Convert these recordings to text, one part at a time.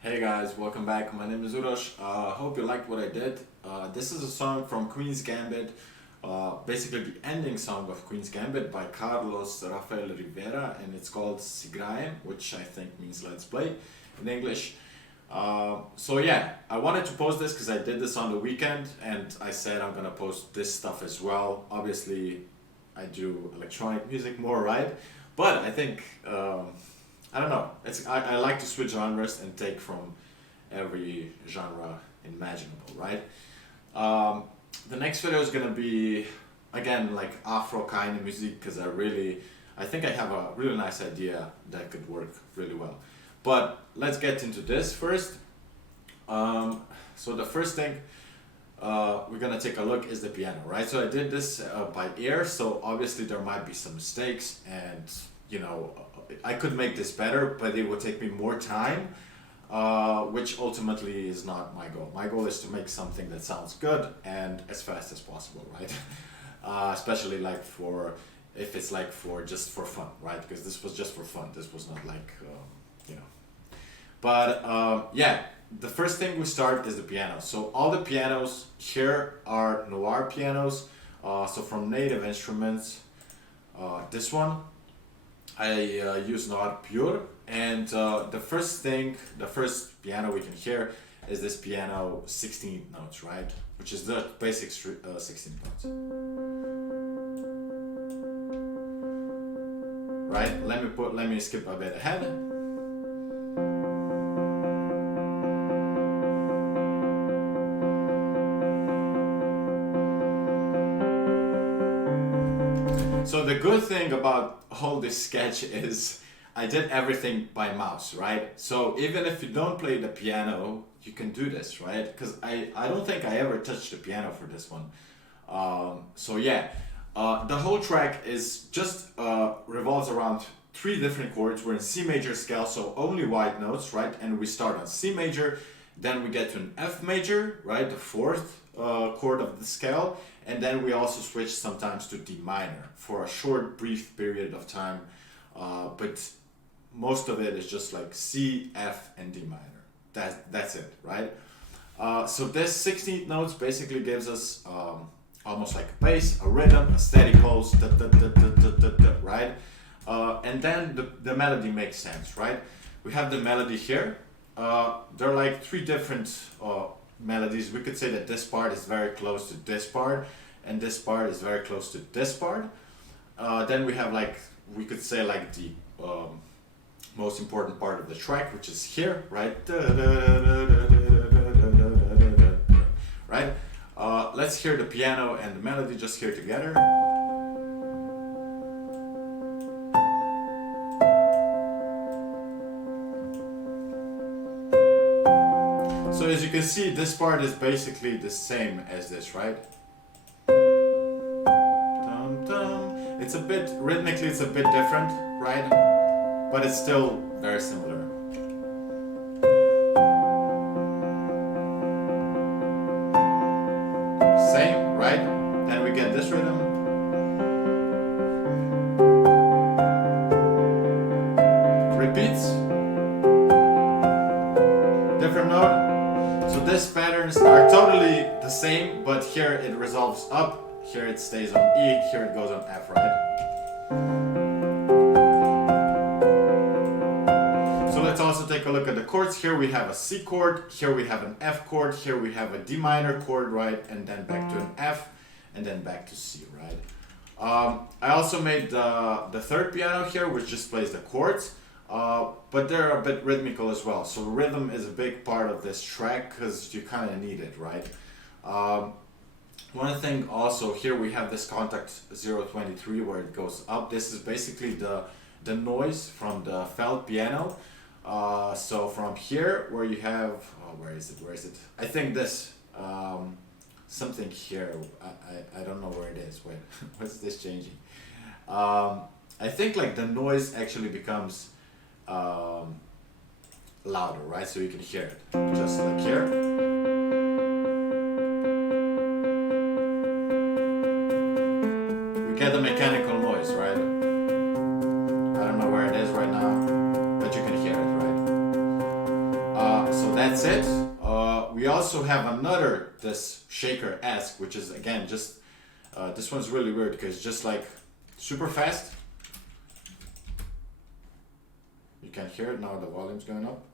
Hey guys, welcome back. My name is Uros. Hope you liked what I did. This is a song from Queens Gambit, basically the ending song of Queens Gambit by Carlos Rafael Rivera, and it's called Sygrayem, which I think means let's play in English. So yeah, I wanted to post this because I did this on the weekend and I said I'm gonna post this stuff as well. Obviously I do electronic music more, right? But I think I don't know, I like to switch genres and take from every genre imaginable, right? The next video is gonna be again like Afro kind of music because I think I have a really nice idea that could work really well. But let's get into this first. So the first thing we're gonna take a look is the piano, right? So I did this by ear, so obviously there might be some mistakes and you know, I could make this better, but it would take me more time, which ultimately is not my goal. My goal is to make something that sounds good and as fast as possible, right? Especially like if it's like just for fun, right? Because this was just for fun. This was not like, you know. But yeah, the first thing we start is the piano. So all the pianos here are Noire pianos. So from Native Instruments, this one, I use Noire Pure, and the first piano we can hear is this piano 16 notes, right? Which is the basic 16 notes. Right? Let me skip a bit ahead. So the good thing about all this sketch is I did everything by mouse, right? So even if you don't play the piano, you can do this, right? Because I don't think I ever touched the piano for this one. So yeah, the whole track is just revolves around 3 different chords. We're in C major scale, so only white notes, right? And we start on C major, then we get to an F major, right? The 4th chord of the scale. And then we also switch sometimes to D minor for a short, brief period of time. But most of it is just like C, F, and D minor. That's it, right? So this 16th notes basically gives us almost like a bass, a rhythm, a steady pulse, da, da, da, da, da, da, da, right? And then the melody makes sense, right? We have the melody here. There are like 3 different melodies. We could say that this part is very close to this part and this part is very close to this part, then we have like, we could say like the most important part of the track, which is here, right? Right? Let's hear the piano and the melody just here together. So as you can see, this part is basically the same as this, right? It's a bit, rhythmically it's a bit different, right? But it's still very similar. Same, right? Then we get this rhythm. Repeats. Different note. So these patterns are totally the same, but here it resolves up. Here it stays on E, here it goes on F, right? So let's also take a look at the chords. Here we have a C chord, here we have an F chord, here we have a D minor chord, right? And then back to an F, and then back to C, right? I also made the third piano here, which just plays the chords, but they're a bit rhythmical as well. So rhythm is a big part of this track because you kind of need it, right? One thing also, here we have this contact 023 where it goes up. This is basically the noise from the felt piano. So from here where you have, oh, where is it? I think this, something here, I don't know where it is. Wait, what's this changing? I think like the noise actually becomes louder, right? So you can hear it, just like here. Get the mechanical noise, right? I don't know where it is right now, but you can hear it, right? So that's it. We also have another, this shaker-esque, which is again just, this one's really weird because just like super fast. You can hear it now, the volume's going up.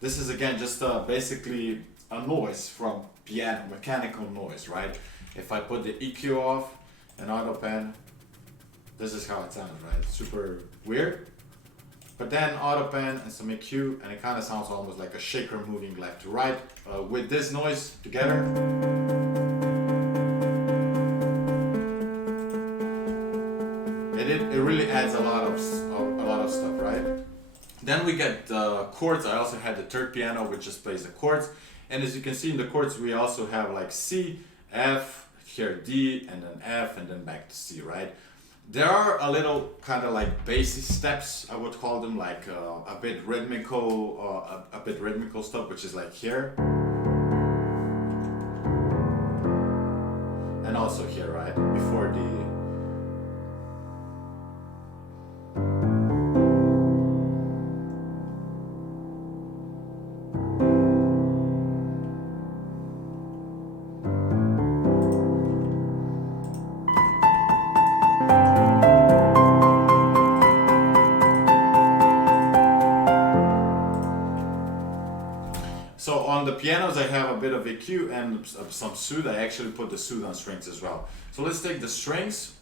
This is again just basically a noise from piano, mechanical noise, right? If I put the EQ off and auto pen, this is how it sounds, right? Super weird. But then auto pen and some EQ, and it kind of sounds almost like a shaker moving left to right. With this noise together, it really adds a lot of stuff, right? Then we get the chords. I also had the third piano, which just plays the chords. And as you can see in the chords, we also have like C, F, here D, and then F, and then back to C, right? There are a little kind of like basic steps, I would call them, like a bit rhythmical stuff, which is like here. And also here, right? Before the... So on the pianos I have a bit of EQ and some soothe. I actually put the soothe on strings as well. So let's take the strings.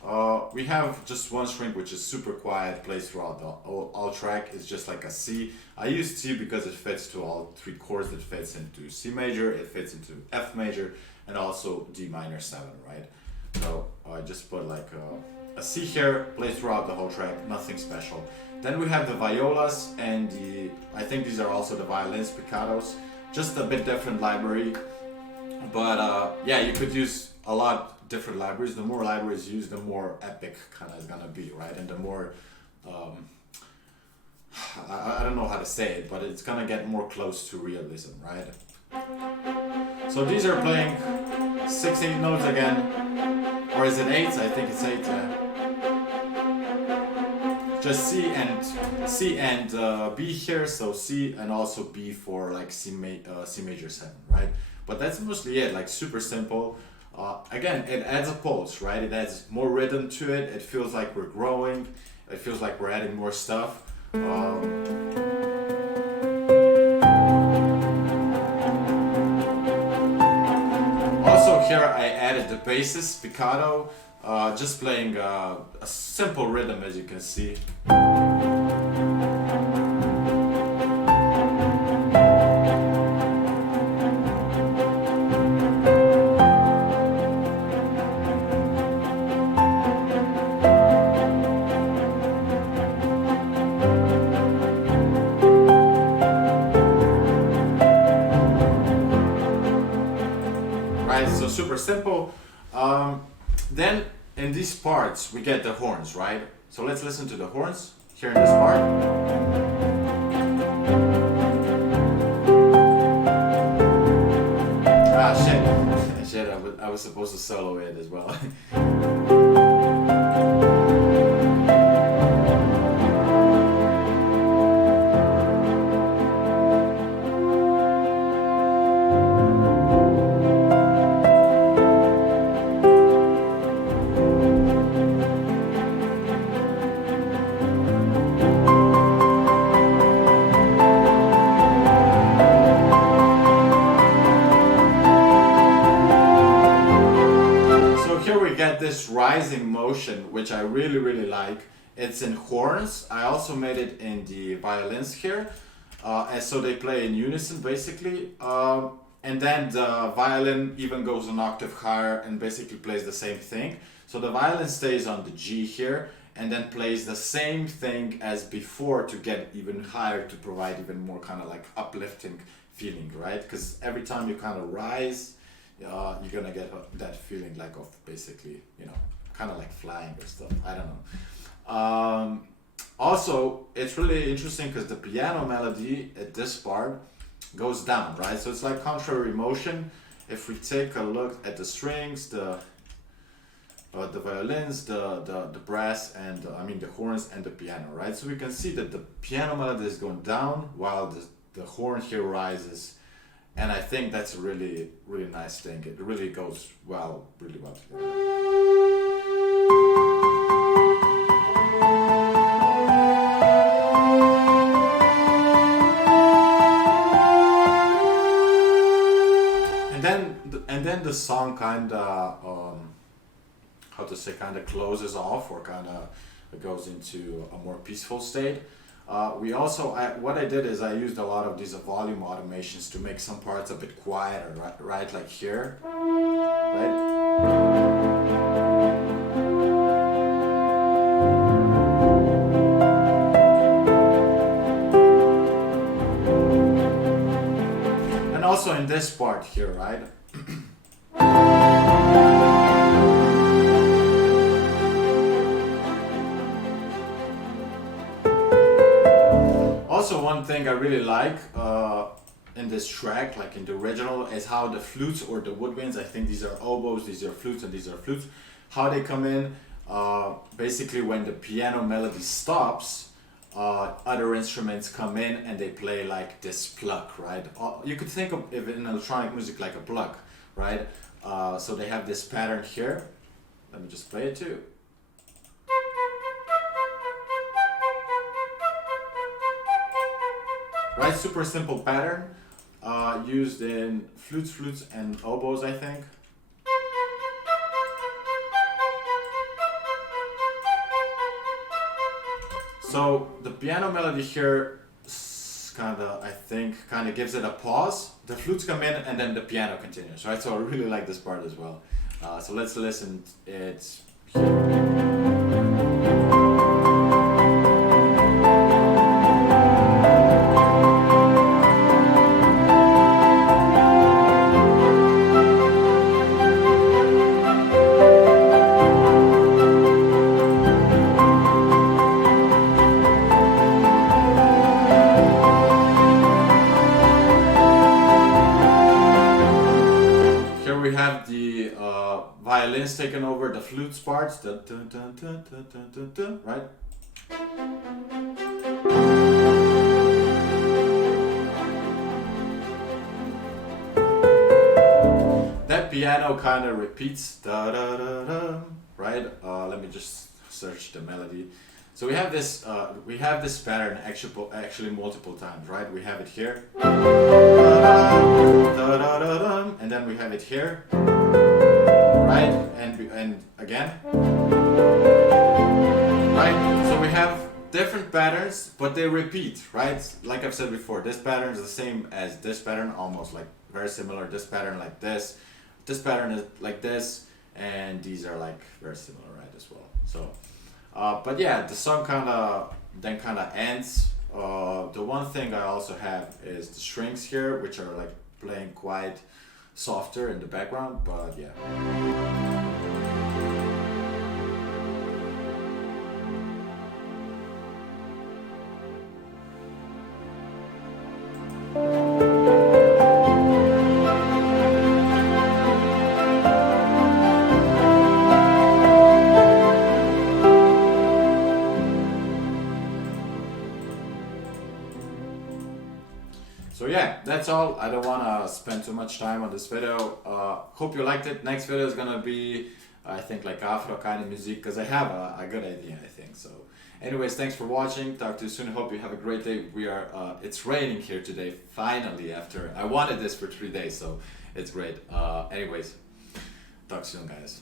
We have just one string which is super quiet, plays throughout the all track. It's just like a C. I use C because it fits to all three chords. It fits into C major, it fits into F major, and also D minor 7, right? So I just put like a C here, plays throughout the whole track, nothing special. Then we have the violas and I think these are also the violin spiccatos. Just a bit different library, but yeah, you could use a lot different libraries. The more libraries used, the more epic kind of is gonna be, right? And the more, I don't know how to say it, but it's gonna get more close to realism, right? So these are playing 6/8 notes again, or is it 8s? I think it's 8. Just C and B here, so C and also B for like C major 7, right? But that's mostly it, like super simple. Again, it adds a pulse, right? It adds more rhythm to it. It feels like we're growing. It feels like we're adding more stuff. Also here I added the basses, spiccato, just playing a simple rhythm, as you can see. Right, so super simple. Then in these parts we get the horns, right? So let's listen to the horns here in this part. Ah, shit. Shit, I was supposed to solo it as well. This rising motion, which I really like. It's in horns. I also made it in the violins here, and so they play in unison basically, and then the violin even goes an octave higher and basically plays the same thing. So the violin stays on the G here and then plays the same thing as before to get even higher, to provide even more kind of like uplifting feeling, right? Because every time you kind of rise, you're gonna get that feeling like of basically, you know, kind of like flying or stuff. I don't know. Also, it's really interesting because the piano melody at this part goes down, right? So it's like contrary motion. If we take a look at the strings, the violins, the brass, and I mean the horns and the piano, right? So we can see that the piano melody is going down while the horn here rises. And I think that's a really nice thing. It really goes really well together. And then the song kind of, how to say, kind of closes off, or kind of goes into a more peaceful state. We also, what I did is I used a lot of these volume automations to make some parts a bit quieter, right? Like here, right? And also in this part here, right? Also, one thing I really like in this track, like in the original, is how the flutes or the woodwinds, I think these are oboes, these are flutes, and these are flutes, how they come in. Basically, when the piano melody stops, other instruments come in and they play like this pluck, right? You could think of it in electronic music like a pluck, right? So they have this pattern here. Let me just play it too. Right, super simple pattern, used in flutes and oboes, I think. So the piano melody here I think gives it a pause. The flutes come in and then the piano continues, right? So I really like this part as well. So let's listen. It's violins taking over the flutes parts, right? That piano kind of repeats, right? Let me just search the melody. So we have this pattern actually multiple times, right? We have it here, and then we have it here. Right, and and again, right? So we have different patterns, but they repeat, right? Like I've said before, this pattern is the same as this pattern, almost like very similar. This pattern like this pattern is like this, and these are like very similar, right, as well. So, but yeah, the song kind of ends. The one thing I also have is the strings here, which are like playing quite softer in the background, but yeah. So yeah, that's all. I don't want to spend too much time on this video. Hope you liked it. Next video is gonna be, I think, like Afro kind of music, because I have a good idea, I think. So anyways, thanks for watching. Talk to you soon. Hope you have a great day. It's raining here today, finally, after I wanted this for 3 days, so it's great. Anyways, talk soon, guys.